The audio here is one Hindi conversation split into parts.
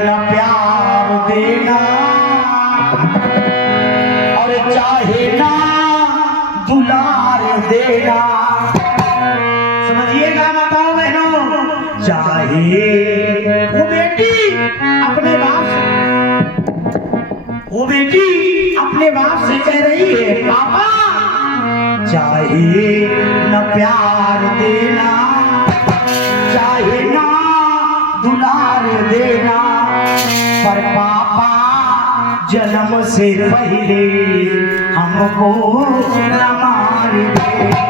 प्यार देना और चाहे ना दुलार देना। समझिएगा माताओं बहनों, चाहे वो बेटी अपने बाप से कह रही है पापा चाहे न प्यार देना चाहे ना दुलार देना, पर पापा जन्म से पहले हमको न मार देना।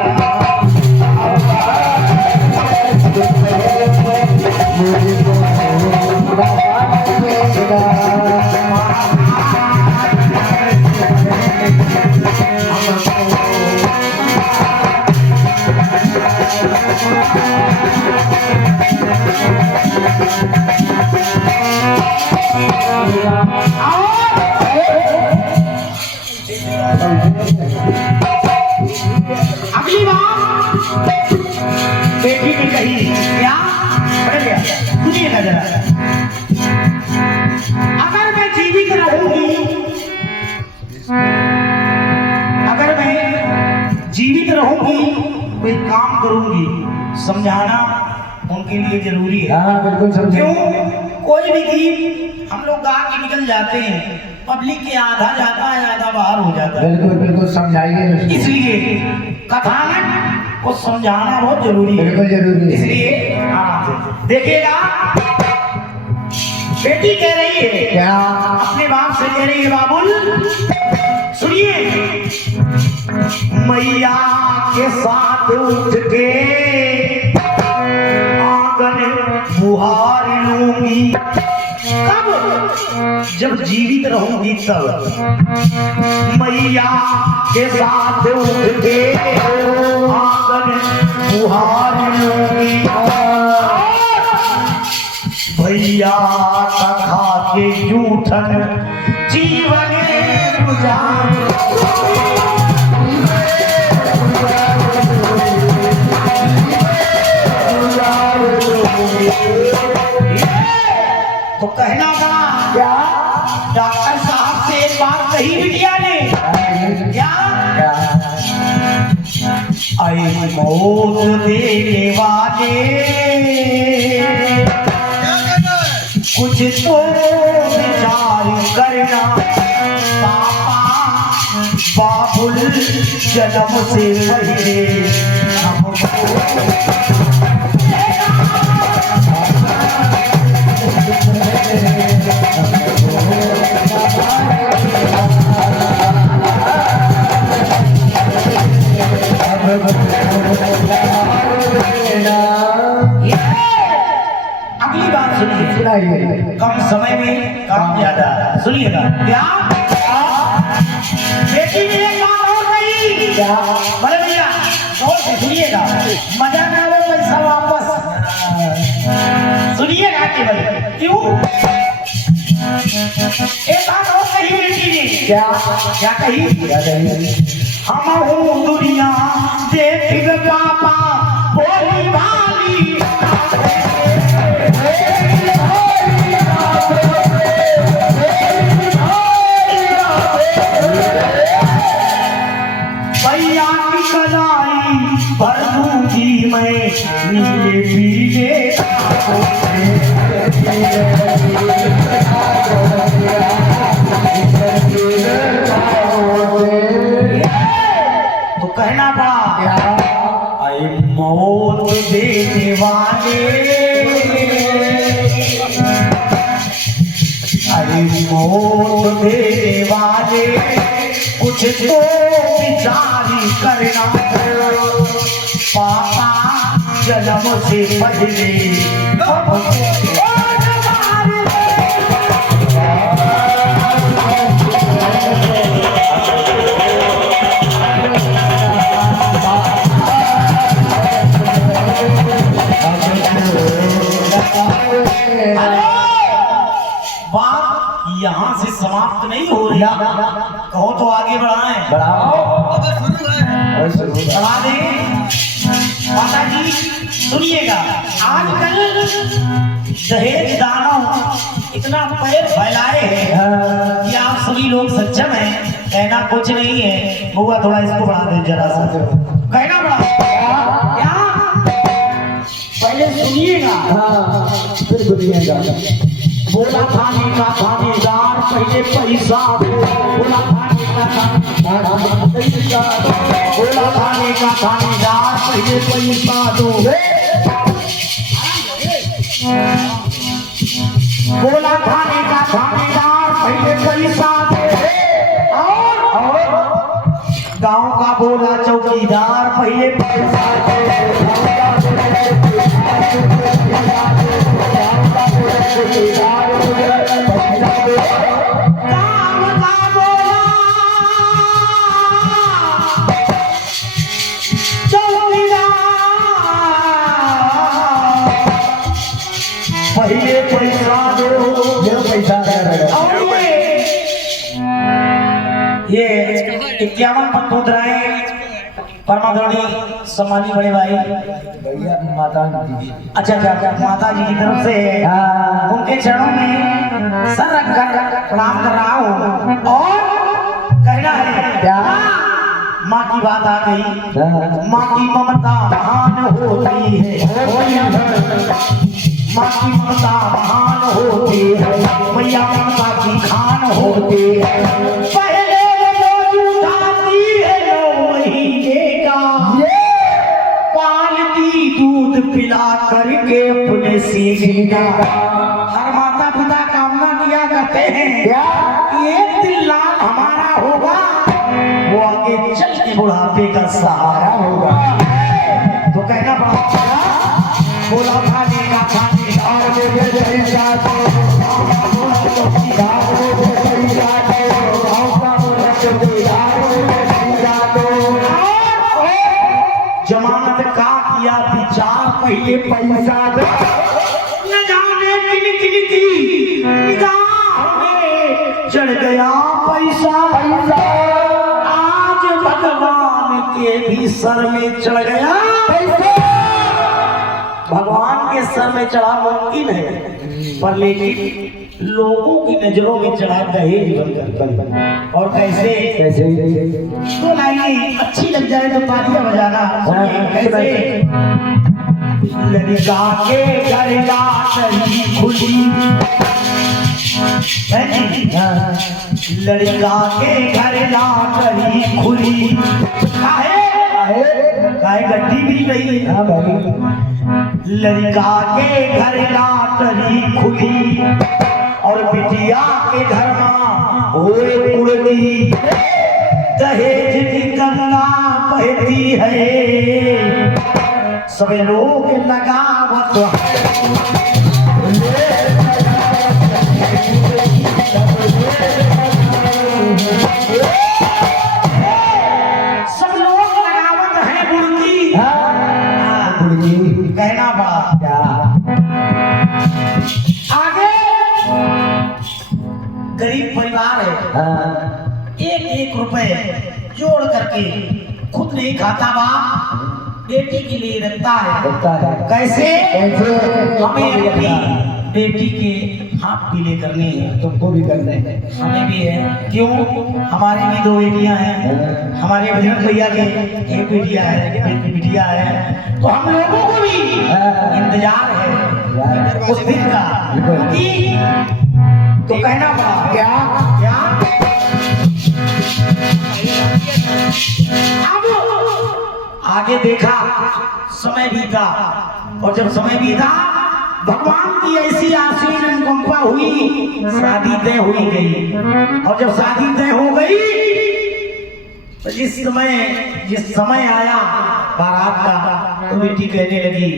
अगली बात बेटी ने कही क्या सुनिएगा जरा, अगर मैं जीवित रहूंगी कोई काम करूंगी, समझाना उनके लिए जरूरी है। हाँ बिल्कुल समझे। क्यों? कोई भी गीत हम लोग गा के निकल जाते हैं, पब्लिक के आधा जाता है आधा बाहर हो जाता है। बिल्कुल बिल्कुल समझाइए, इसलिए कथानक को समझाना बहुत जरूरी है। बिल्कुल जरूरी है। इसलिए देखिएगा बेटी कह रही है क्या? अपने बाप से कह रही है बाबुल सुनिए, मैया के साथ उठ के आंगन बुहार लूंगी। कब? जब जीवित रहूंगी तब। मैया के साथ उठ के आंगन बुहार लूंगी, भैया खा के जूठन जीवन गुजार। तो कहना था क्या? डॉक्टर साहब से एक बात कही बिटिया ने क्या? आई मौत देने वाले कुछ तो विचार करना, पापा बाबुल जन्म से पहले हमको अगली बात सुनिए, कम समय में काम ज्यादा। सुनिएगा क्या? बेटी ने एक बात और कही क्या? बोले भैया और सुनिएगा, मजा ना आवे पैसा वापस। सुनिएगा केवल क्यों? एक बात और कही बेटी ने क्या? क्या कही? हम हूँ दुनिया देख पापा बोली भाली, भैया की कलाई भर दूंगी मैं नीले पीले। तो कहना पड़ा आई मौत देने वाले, आई मौत देने वाले कुछ तो विचार करना, पापा जन्म से पहले बात यहाँ से समाप्त नहीं हो रही। कहो तो आगे बढ़ाएं। बढ़ा दें। माता जी सुनिएगा, आजकल दहेज दानों इतना पैर फैलाए हैं कि आप सभी लोग सक्षम हैं, कहना कुछ नहीं है। बुआ थोड़ा इसको बढ़ा दे जरा सा, कहना बढ़ा क्या पहले सुनिएगा। फिर सुनिएगा। बोला थाने का थानेदार पहले पैसा दो, बोला थाने का बोला थाने का थानेदार पहले पैसा दो, बोला थाने का थानेदार पहले पैसा दो, और गांव का बोला चौकीदार पहले पैसा पहले पैसा दो, पैसा ये 51 पत्तोदराए परमादरणी सम्मानी बड़े भाई भैया माता जी। अच्छा माता जी की तरफ से उनके चरणों में सर रखकर प्रणाम कर रहा हूँ। और कहना है क्या? माँ की बात आ गई। माँ की ममता महान होती है, माँ की ममता महान होती है, मैया ममता की खान होती है। पहले वो उठाती है 9 महीने का, पालती दूध पिला करके अपने सीने का। हर माता पिता कामना किया करते हैं एक दिन लाल हमारा होगा, वो आगे चल के बुढ़ापे का सहारा होगा। तो कहना पड़ा बोला खाने का खाने जमानत का किया विचार पहले पैसा दो, न जाने किन किन की निगाह में चढ़ गया पैसा। आज भगवान के भी सर में चढ़ गया पैसा। भगवान के सर में चढ़ा मुमकिन है, पर लेकिन लोगों की नजरों में चढ़ा दहेज बनकर। और कैसे तो लाइनें अच्छी लग जाए तो तालियां बजाना। कैसे लड़का के घर लाटरी खुली, लड़का के घर लाटरी खुली, काहे गड्डी भी गई है। लड़का के घर लाटरी खुली और बिटिया के घर में होए उड़नी, दहेज की गंगा बहती है, सब लोग लगावत सब लोग लगावत है बुड़की। कहना बात क्या आगे गरीब परिवार है, 1-1 रुपए जोड़ करके खुद नहीं खाता बाप बेटी के लिए रखता है। कैसे हमें अपनी बेटी के हाथ पीले करने हैं, तुमको भी करने हैं, हमें भी है। क्यों? हमारी भी 2 बेटियां हैं, हमारे बजरंग भैया के 1 बेटिया है, 1 बिटिया है। तो हम लोगों को भी इंतजार है उस दिन का। तो कहना पड़ा क्या क्या अब आगे देखा, समय बीता, और जब समय बीता भगवान की ऐसी आशीष अनुकंपा हुई, शादी तय हुई गई। और जब शादी तय हो गई तो जिस समय आया बारात का, तो बेटी कहने लगी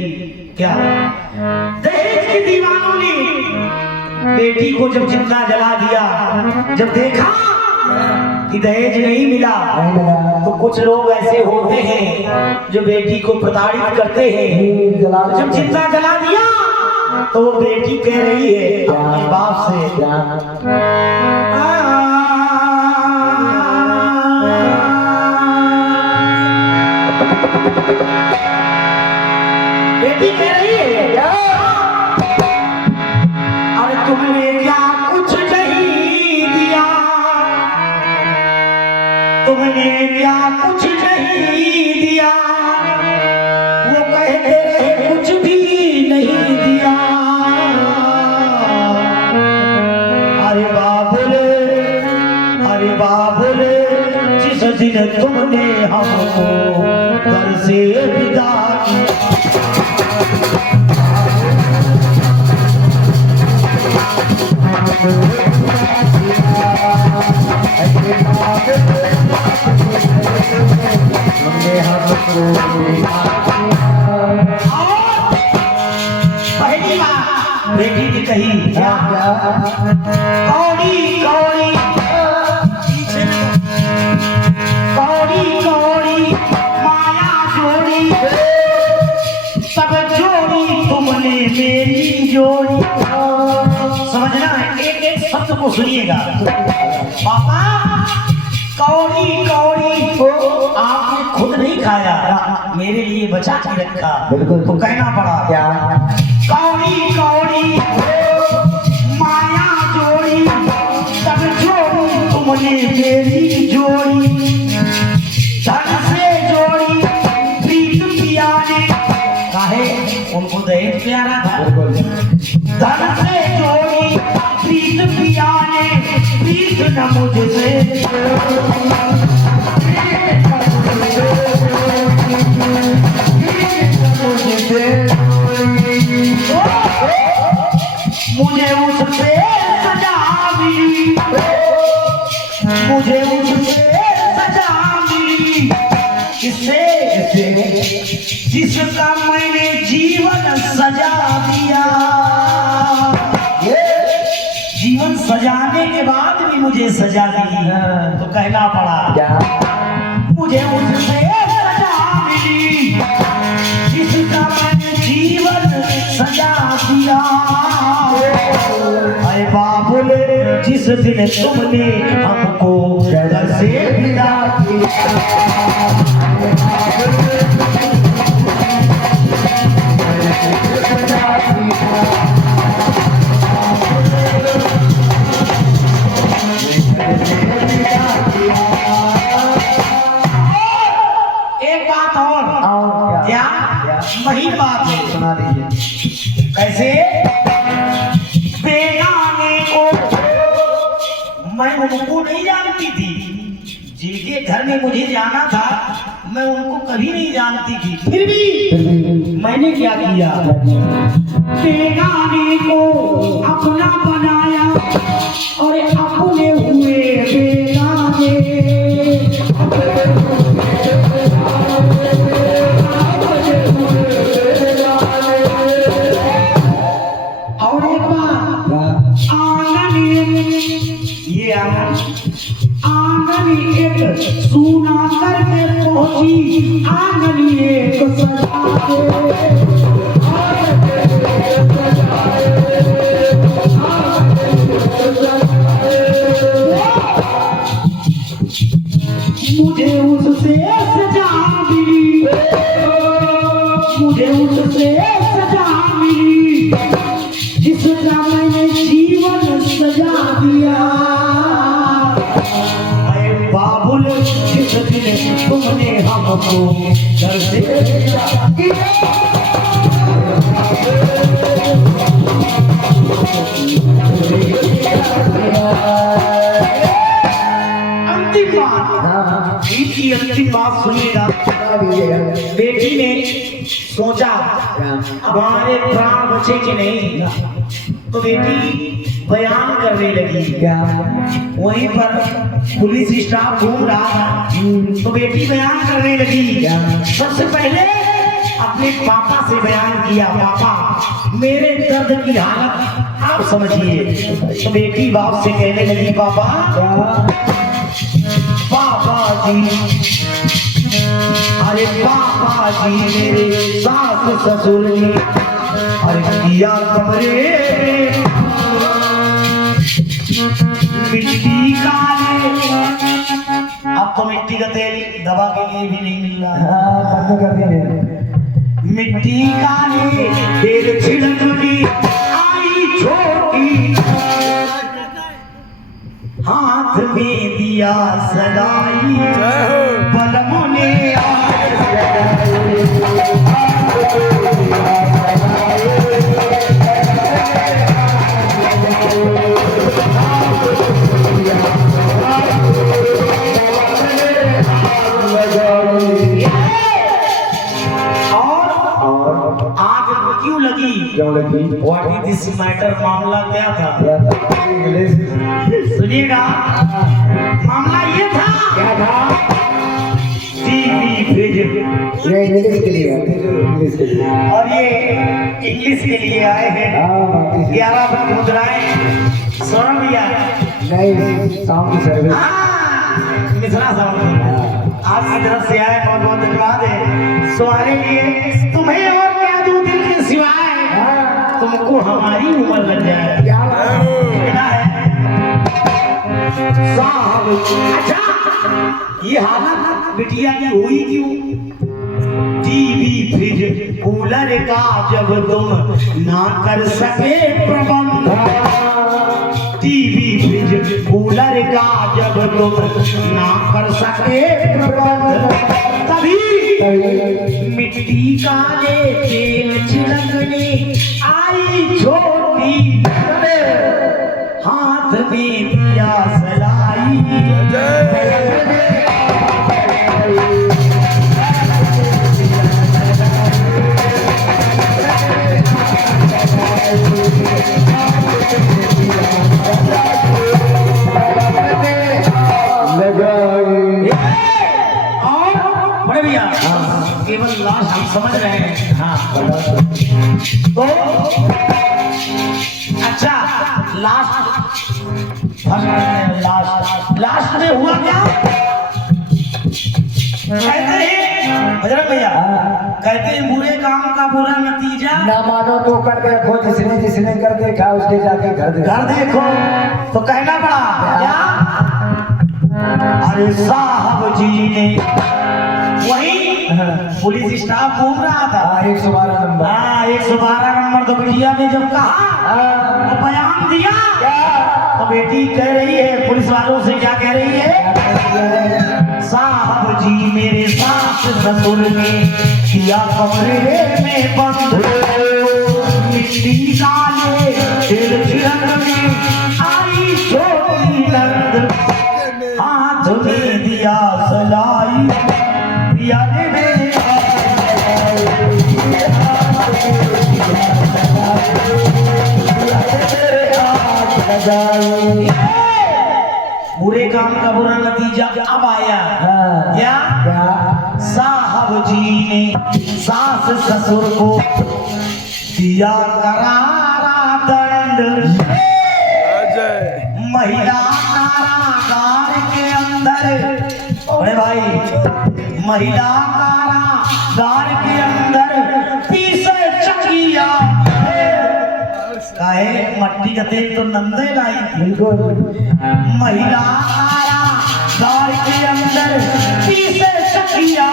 क्या दहेज के दीवानों ने बेटी को जब जिंदा जला दिया, जब देखा कि दहेज नहीं मिला, तो कुछ लोग ऐसे होते हैं जो बेटी को प्रताड़ित करते हैं। जब जिंदा जला दिया तो वो बेटी कह रही है अपने बाप से बेटी कह रही है अरे तुम्हें क्या कुछ नहीं दिया, तुमने क्या कुछ नहीं दिया, वो कहते रहे कुछ भी नहीं दिया। अरे बाबुले, अरे बाबुले, जिस दिन तुमने हमको घर से विदा किया, पहली बात बेटी ने कही क्या, कौड़ी कौड़ी कौड़ी कौड़ी माया जोड़ी, सब जोड़ी तुमने मेरी जोड़ी। समझना है, एक एक शब्द को सुनिएगा। पापा कौड़ी कौड़ी आपने खुद नहीं खाया, मेरे लिए बचा के रखा, तो कहना पड़ा क्या, कौड़ी कौड़ी माया जोड़ी, सब जोड़ी तुमने मेरी जोड़ी, धन से जोड़ी प्रीत पिया ने, काहे उनको दहेज प्यारा था, धन से जोड़ी प्रीत पिया ने, प्रीत न मुझसे मुझे उससे सजा मिली, मुझे उससे सजा मिली, किससे, जिसका मैंने जीवन सजा दिया। जीवन सजाने के बाद भी मुझे सजा दी, तो कहना पड़ा मुझे उससे सजा मिली, जिसका मैंने जीवन सजा दिया। अरे बाबुले, जिस दिन तुमने हमको घर से विदा किया, एक बात और, क्या वही बात है, सुना दीजिए। कैसे, बेगाने को मैं उनको नहीं जानती थी, जिनके घर में मुझे जाना था मैं उनको कभी नहीं जानती थी, फिर भी मैंने क्या किया, बेगाने को अपना बनाया और अपने हुए बेगाने। और एक बात, आंगन, ये आंगन एक सुना करके पहुंची, आंगन एक सजा मुझे उससे सजा मिली, मुझे उससे सजा मिली, जिसका मैंने जीवन सजा दिया। अरे बाबुल, जिस दिन तुमने हमको घर से अंतिम बात, की अंतिम बात सुनिएगा। बेटी ने सोचा अब हमारे प्राण बचे कि नहीं, तो बेटी बयान करने लगी। वहीं पर पुलिस स्टाफ घूम रहा था, तो बेटी बयान करने लगी। सबसे पहले अपने पापा से बयान किया, पापा मेरे दर्द की हालत आप समझिए। तो बेटी बाप से कहने लगी, पापा जी, अरे पापा जी मेरे सास ससुर ने अरे किया कमरे मिट्टी का, अब तो मिट्टी का तेल दवा के लिए भी नहीं मिल रहा है। मिट्टी का तेल छिड़क दी आई छोटी हाथ में दिया सगाई पलमों ने क्यों लगी? What is this matter? मामला क्या था? सुनिएगा, मामला ये था। क्या था? टीवी फ्रिज, ये इंग्लिश के लिए और ये इंग्लिश के लिए आए हैं। 11 मुद्राएं स्वर्ण भैया नहीं, शाम की सर्विस। मिश्रा साहब आपकी तरफ से आए, बहुत बहुत धन्यवाद है। सवारे लिए तुम्हें और क्या दूं दिल के सिवाय, तुमको हमारी उम्र लग जाए। क्या है साहब? अच्छा, ये हालत बिटिया की हुई क्यों? टीवी फ्रिज कूलर का जब तुम ना कर सके प्रबंध, टीवी फ्रिज कूलर का जब तुम ना कर सके प्रबंध, तभी मिट्टी का ये तेल छिड़कने आई छोटी, हाथ में दिया सलाई। बड़े भैया केवल लास्ट हम समझ रहे हैं। हाँ तो अच्छा, लास्ट में हुआ क्या? कहते हैं बजरंग भैया, कहते हैं बुरे काम का बुरा नतीजा ना मानो तो कर देखो, जिसने कर देखा उसके जाके घर देखो। तो कहना पड़ा क्या? अरे साहब जी ने वही पुलिस स्टाफ घूम रहा था। 112 नंबर। 112 नंबर। तो बिटिया ने जब कहा, तो बयान दिया, तो बेटी कह रही है पुलिस वालों से, क्या कह रही है? साहब जी मेरे सास ससुर ने किया कमरे में बंद, मिट्टी काले तेल छिड़कने आई छोटी नंद, हाथ में दिया सलाई, पिया ने मेरे बुरे काम का बुरा नतीजा अब आया। क्या? साहब जी ने सास ससुर को दिया करारा दंड, महिला कारागार के अंदर, अरे भाई, महिला कारागार के अंदर पीसे चकिया, काहे मट्टी का तेल तो नंदे लाई थी। महिला कारागार के अंदर पीसे चकिया,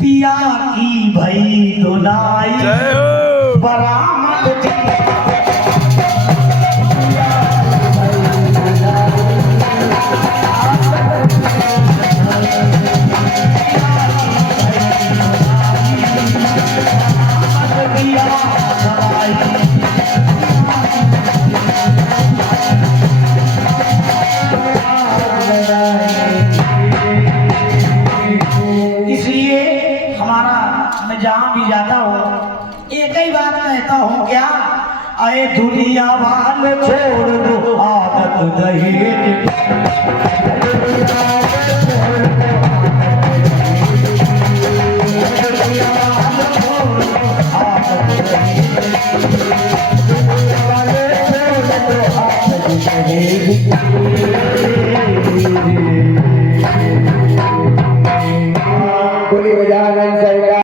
पिया की भई धुलाई बरामद जहाँ भी जाता हूँ एक ही बात कहता हूँ, क्या? अरे दुनिया वाले छोड़ दो आदत दहेज, आदत दहेज